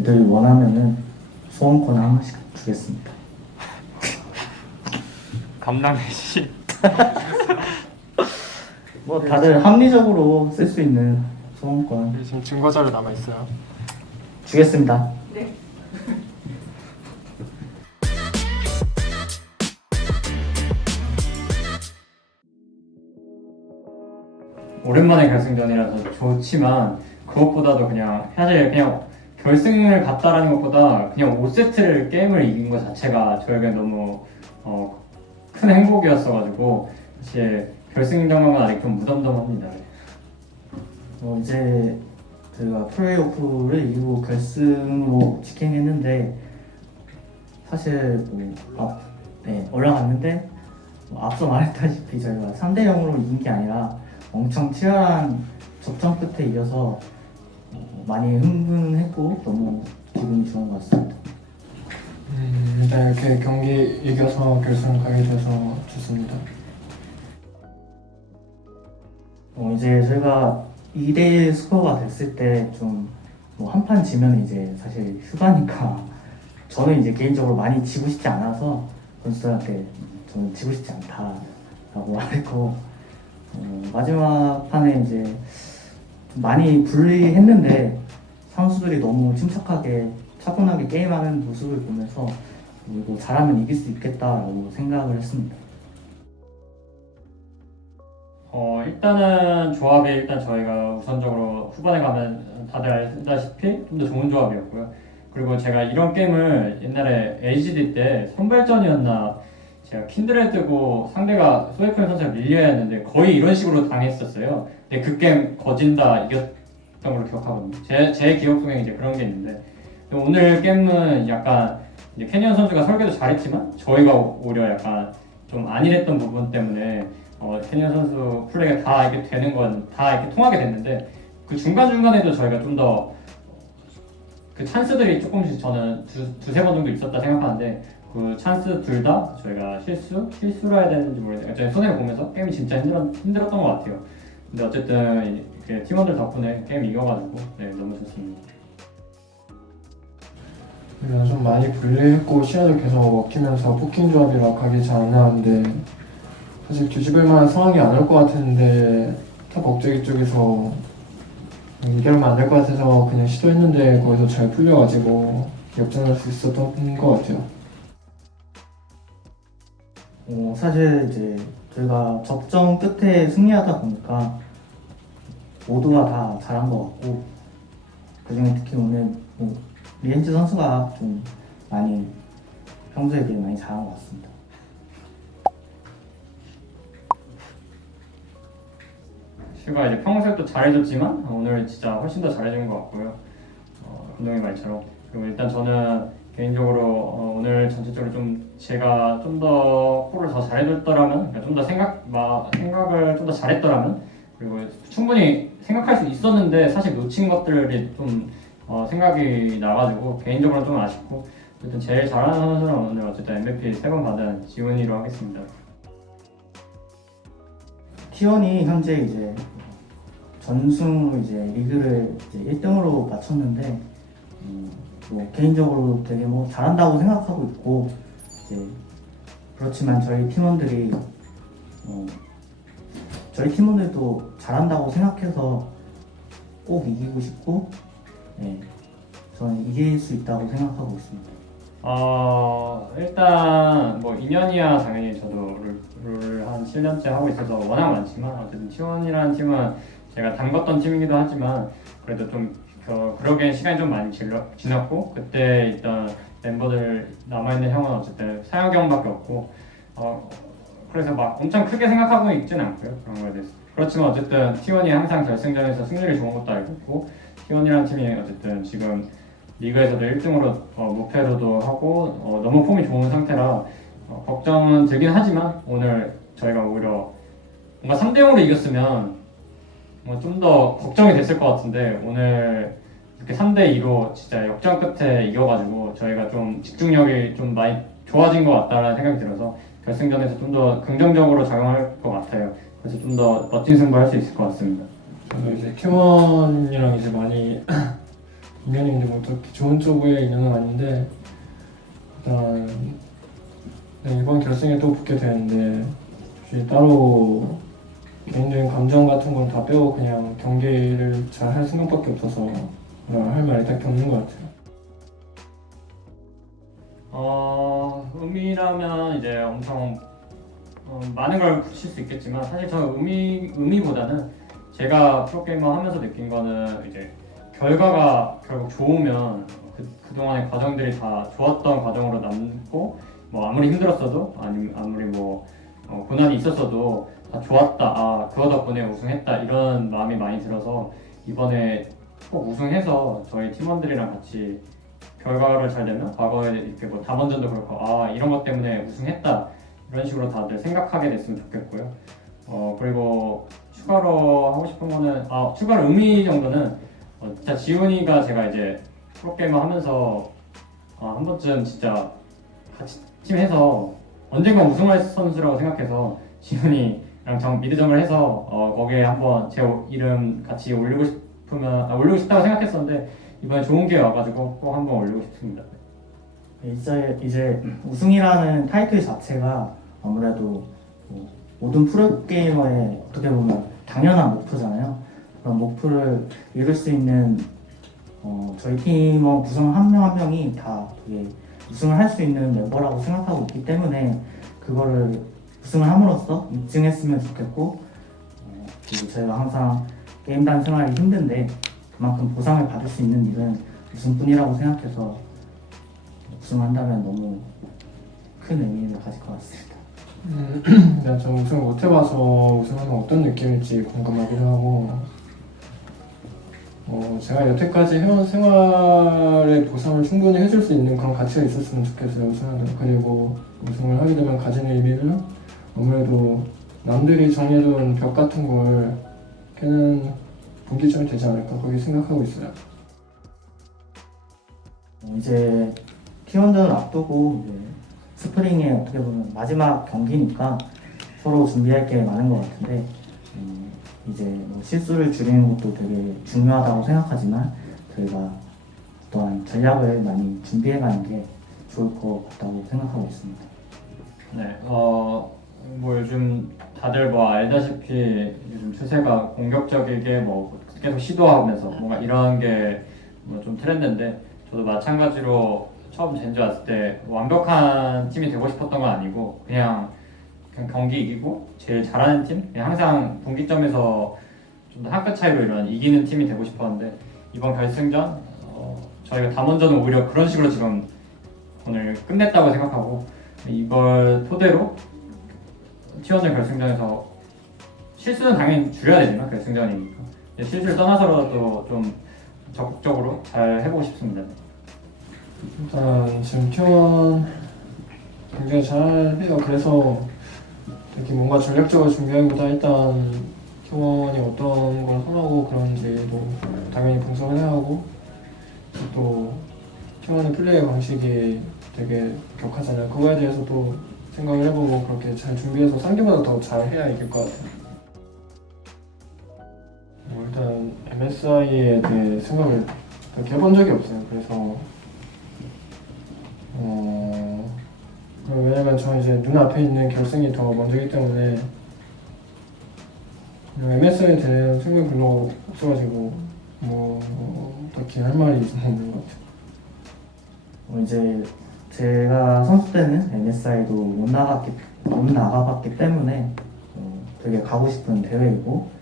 애들 원하면은 소원권 하나씩 주겠습니다. 감당해주시. 뭐 다들 합리적으로 쓸 수 있는 소원권 지금 증거 자료 남아 있어요. 주겠습니다. 네. 오랜만에 결승전이라서 좋지만 그것보다도 그냥 사실 그냥 결승을 갔다라는 것보다 그냥 5세트를 게임을 이긴 것 자체가 저에게 너무 큰 행복이었어가지고 사실 결승전만은 아직 좀 무덤덤합니다. 이제 저희가 플레이오프를 이기고 결승으로 직행했는데 사실 올라갔는데 앞서 말했다시피 저희가 3대 0으로 이긴 게 아니라 엄청 치열한 접전 끝에 이겨서 많이 흥분했고 너무 기분이 좋은 것 같습니다. 일단 이렇게 경기 이겨서 결승 가게 돼서 좋습니다. 이제 저희가 2대1 스코어가 됐을 때 좀 한 판 지면 이제 사실 휴가니까 저는 이제 개인적으로 많이 지고 싶지 않아서 선수들한테 저는 지고 싶지 않다라고 말했고 마지막 판에 이제 좀 많이 불리했는데 선수들이 너무 침착하게 차분하게 게임하는 모습을 보면서 이거 잘하면 이길 수 있겠다라고 생각을 했습니다. 일단은 조합이 일단 저희가 우선적으로 후반에 가면 다들 알다시피 좀 더 좋은 조합이었고요. 그리고 제가 이런 게임을 옛날에 LGD 때 선발전이었나 제가 킨드레드고 상대가 소에프엠 선수가 밀려야 했는데 거의 이런 식으로 당했었어요. 근데 그 게임 거진다 이겼던 걸로 기억하거든요. 제 기억 속에 이제 그런 게 있는데 오늘 게임은 약간 이제 캐니언 선수가 설계도 잘했지만 저희가 오히려 약간 좀 안일했던 부분 때문에 캐니언 선수 플레이가 다 이게 되는 건 다 이렇게 통하게 됐는데 그 중간중간에도 저희가 좀 더 그 찬스들이 조금씩 저는 두세 번 정도 있었다 생각하는데 그 찬스 둘 다 저희가 실수를 해야 되는지 모르겠는데 저희 손해를 보면서 게임이 진짜 힘들었던 것 같아요. 근데 어쨌든 이렇게 팀원들 덕분에 게임 이겨가지고 너무 좋습니다. 좀 많이 불리했고 시야도 계속 먹히면서 포킹 조합이 막 가기 잘 안 나왔는데 사실 뒤집을 만한 상황이 안 올 것 같았는데 탑 억제기 쪽에서 이겨면 안 될 것 같아서 그냥 시도했는데 거기서 잘 풀려가지고 역전할 수 있었던 것 같아요. 사실 이제 저희가 접전 끝에 승리하다 보니까 모두가 다 잘한 것 같고 그중에 특히 오늘 리엔즈 선수가 좀 많이 평소에 비해 많이 잘한 것 같습니다. 슈가 이제 평소에도 잘해줬지만 오늘 진짜 훨씬 더 잘해준 것 같고요. 감독님 말처럼. 그리고 일단 저는 개인적으로 오늘 전체적으로 좀 제가 좀 더 콜을 더 잘해줬더라면, 그러니까 좀 더 생각을 좀 더 잘했더라면, 그리고 충분히 생각할 수 있었는데 사실 놓친 것들이 좀 생각이 나가지고 개인적으로 좀 아쉽고 어쨌든 제일 잘하는 선수는 오늘 어쨌든 MVP 3번 받은 지훈이로 하겠습니다. T1이 현재 이제 전승으로 이제 리그를 이제 1등으로 마쳤는데 개인적으로 되게 잘한다고 생각하고 있고 이제 그렇지만 저희 팀원들도 잘한다고 생각해서 꼭 이기고 싶고 저는 이길 수 있다고 생각하고 있습니다. 일단 뭐 2년이야 당연히 저도 룰 한 7년째 하고 있어서 워낙 많지만 어쨌든 T1이라는 팀은 제가 담궜던 팀이기도 하지만 그래도 좀 그러기엔 시간이 좀 많이 지났고 그때 있던 멤버들 남아있는 형은 어쨌든 사혁이 형밖에 없고 그래서 막 엄청 크게 생각하고 있지는 않고요 그런 거에 대해서. 그렇지만 어쨌든 T1이 항상 결승전에서 승률이 좋은 것도 알고 있고 T1이라는 팀이 어쨌든 지금 리그에서도 1등으로 무패로도 하고 너무 폼이 좋은 상태라 걱정은 되긴 하지만 오늘 저희가 오히려 뭔가 3대 0으로 이겼으면 좀 더 걱정이 됐을 것 같은데 오늘 이렇게 3대 2로 진짜 역전 끝에 이겨가지고 저희가 좀 집중력이 좀 많이 좋아진 것 같다는 생각이 들어서 결승전에서 좀 더 긍정적으로 작용할 것 같아요. 그래서 좀 더 멋진 승부할 수 있을 것 같습니다. 저도 이제 팀원이랑 이제 많이 인연이 근데 뭐 그렇게 좋은 쪽의 인연은 아닌데 일단 네, 이번 결승에 또 붙게 되는데 혹시 따로 개인적인 감정 같은 건 다 빼고 그냥 경기를 잘 할 생각밖에 없어서 할 말이 딱히 없는 것 같아요. 의미라면 이제 엄청 많은 걸 붙일 수 있겠지만 사실 저는 의미보다는 제가 프로게이머 하면서 느낀 거는 이제 결과가 결국 좋으면 그동안의 과정들이 다 좋았던 과정으로 남고 뭐 아무리 힘들었어도 아니면 아무리 뭐 고난이 있었어도 다 좋았다. 아 그거 덕분에 우승했다 이런 마음이 많이 들어서 이번에 꼭 우승해서 저희 팀원들이랑 같이 결과를 잘 내면 과거에 이렇게 뭐 담원전도 그렇고 아 이런 것 때문에 우승했다 이런 식으로 다들 생각하게 됐으면 좋겠고요. 그리고 추가로 하고 싶은 거는 추가로 의미 정도는 진짜 지훈이가 제가 이제 프로게이머 하면서 한 번쯤 진짜 같이 팀해서 언젠가 우승할 선수라고 생각해서 지훈이랑 미드정을 해서 거기에 한번 제 이름 같이 올리고 싶다고 생각했었는데 이번에 좋은 기회 와가지고 꼭 한번 올리고 싶습니다. 이제 우승이라는 타이틀 자체가 아무래도 모든 프로게이머의 어떻게 보면 당연한 목표잖아요. 그런 목표를 이룰 수 있는 저희 팀원 구성 한 명 한 명이 다 되게 우승을 할 수 있는 멤버라고 생각하고 있기 때문에 그거를 우승을 함으로써 입증했으면 좋겠고 그리고 저희가 항상 게임단 생활이 힘든데 그만큼 보상을 받을 수 있는 일은 우승뿐이라고 생각해서 우승한다면 너무 큰 의미를 가질 것 같습니다. 난 좀 우승을 못 해봐서 우승하면 어떤 느낌일지 궁금하기도 하고 제가 여태까지 해온 생활의 보상을 충분히 해줄 수 있는 그런 가치가 있었으면 좋겠어요. 우승하는 그리고 우승을 하게 되면 가지는 의미는 아무래도 남들이 정해둔 벽 같은 걸 깨는 분기점이 되지 않을까 그렇게 생각하고 있어요. 이제 T1전을 앞두고 이제 스프링에 어떻게 보면 마지막 경기니까 서로 준비할 게 많은 것 같은데 이제 뭐 실수를 줄이는 것도 되게 중요하다고 생각하지만 저희가 어떠한 전략을 많이 준비해가는 게 좋을 것 같다고 생각하고 있습니다. 네, 뭐 요즘 다들 뭐 알다시피 요즘 추세가 공격적이게 뭐 계속 시도하면서 뭔가 이런 게 뭐 좀 트렌드인데 저도 마찬가지로 처음 젠지 왔을 때 완벽한 팀이 되고 싶었던 건 아니고 그냥 경기 이기고 제일 잘하는 팀 그냥 항상 분기점에서 좀 더 한 끗 차이로 이런 이기는 팀이 되고 싶었는데 이번 결승전 저희가 담원전은 오히려 그런 식으로 지금 오늘 끝냈다고 생각하고 이걸 토대로 T1전 결승전에서 실수는 당연히 줄여야 되지만 결승전이니까 실수를 떠나서라도 좀 적극적으로 잘 해보고 싶습니다. 일단 지금 T1 굉장히 잘 해요. 그래서 이렇게 뭔가 전략적으로 준비하기보다 일단 T1이 어떤 걸 선호하고 그런지도 당연히 분석을 해야 하고 또 T1의 플레이 방식이 되게 격하잖아요. 그거에 대해서 또 생각을 해보고 그렇게 잘 준비해서 상대보다 더 잘 해야 이길 것 같아요. 일단 MSI에 대해 생각을 그렇게 해본 적이 없어요. 그래서 왜냐면 저는 이제 눈앞에 있는 결승이 더 먼저이기 때문에 MSI에 대한 생각이 별로 없어가지고 딱히 할 말이 좀 없는 것 같아요. 이제 제가 선수 때는 MSI도 못 나가봤기 때문에 되게 가고 싶은 대회이고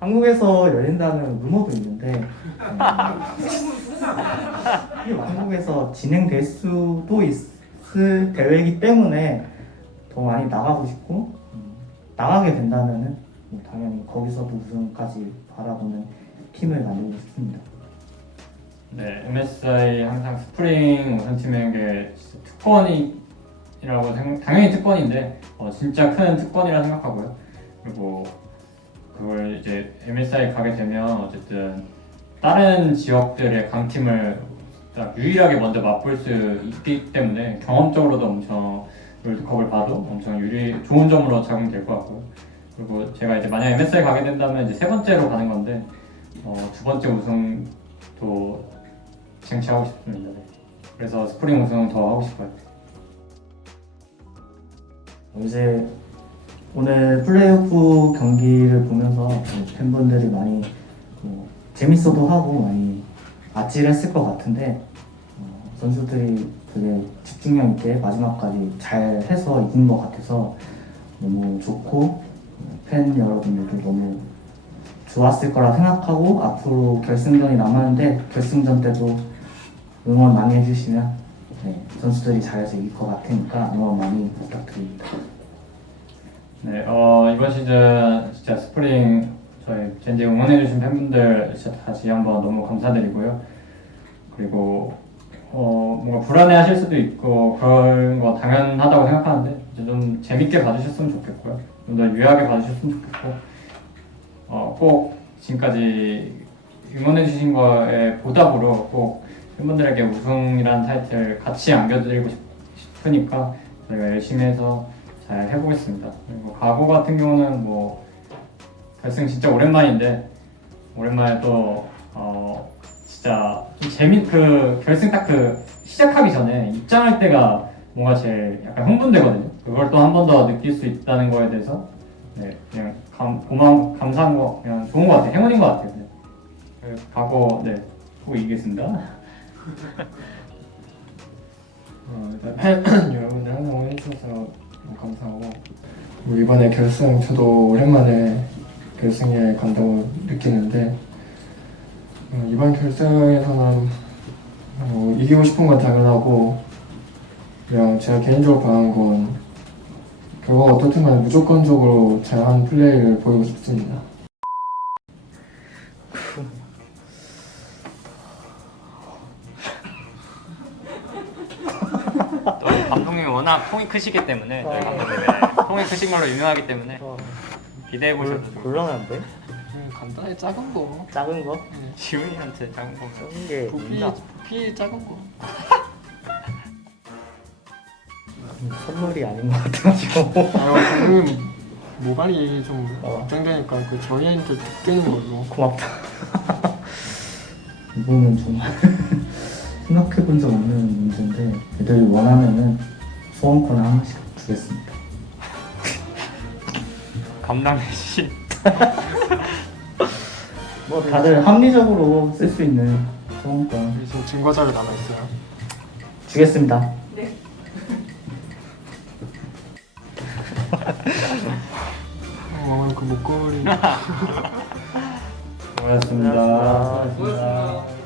한국에서 열린다는 루머도 있는데 이게 한국에서 진행될 수도 있을 대회이기 때문에 더 많이 나가고 싶고 나가게 된다면은 당연히 거기서도 우승까지 바라보는 팀을 만들고 싶습니다. 네, MSI 항상 스프링 우승팀인 게 특권이라고 당연히 특권인데 진짜 큰 특권이라 생각하고요. 그리고 그걸 이제 MSI 가게 되면 어쨌든 다른 지역들의 강팀을 딱 유일하게 먼저 맛볼 수 있기 때문에 경험적으로도 엄청 롤드컵을 봐도 엄청 좋은 점으로 작용될 것 같고요. 그리고 제가 이제 만약 MSI 가게 된다면 이제 세 번째로 가는 건데 두 번째 우승도 쟁취하고 싶습니다. 네. 그래서 스프링 우승 더 하고 싶어요. 이제 오늘 플레이오프 경기를 보면서 팬분들이 많이 재밌어도 하고 많이 아찔했을 것 같은데 선수들이 되게 집중력 있게 마지막까지 잘 해서 이긴 것 같아서 너무 좋고 팬 여러분들도 너무 좋았을 거라 생각하고 앞으로 결승전이 남았는데 결승전 때도 응원 많이 해주시면 선수들이 잘해서 이길 것 같으니까 응원 많이 부탁드립니다. 네, 이번 시즌 진짜 스프링 저희 젠지 응원해주신 팬분들 진짜 다시 한번 너무 감사드리고요. 그리고 뭔가 불안해하실 수도 있고 그런 거 당연하다고 생각하는데 이제 좀 재밌게 봐주셨으면 좋겠고요. 좀 더 유하게 봐주셨으면 좋겠고 꼭 지금까지 응원해주신 거에 보답으로 꼭 팬분들에게 우승이라는 타이틀 같이 안겨드리고 싶으니까 저희가 열심히 해서 잘 해보겠습니다. 그리고 가고 같은 경우는 뭐 결승 진짜 오랜만인데 오랜만에 또 진짜 좀 결승 딱 시작하기 전에 입장할 때가 뭔가 제일 약간 흥분되거든요. 그걸 또 한 번 더 느낄 수 있다는 거에 대해서 그냥 감사한 거 그냥 좋은 것 같아요. 행운인 것 같아요. 네. 가고 꼭 이기겠습니다. 일단 여러분들 항상 응원해주셔서 너무 감사하고 이번에 결승 저도 오랜만에 결승에 간다고 느끼는데 이번 결승에서는 이기고 싶은 건 당연하고 그냥 제가 개인적으로 바라는 건 결과가 어떻든 간에 무조건적으로 잘하는 플레이를 보이고 싶습니다. 또 감독님이 워낙 통이 크시기 때문에 저희 감독님이 통이 크신 걸로 유명하기 때문에 기대해 보셔도 좋고 곤란한데? 간단히 작은 거. 작은 거? 지훈이한테 작은 거면 작은 게 있나? 부피 작은 거. 선물이 아닌 것 같아가지고 방금 모발이 좀 걱정되니까 그 저희한테 뜨는 걸로. 고맙다. 이거는 정말 생각해본 적 없는 문제인데 애들이 원하면은 소원권 하나씩 주겠습니다. 감당해 주신 뭐 다들 합리적으로 쓸 수 있는 소원권 지금 증거 자료 남아 있어요. 주겠습니다. 네. 그 목걸이. 고맙습니다. 고맙습니다.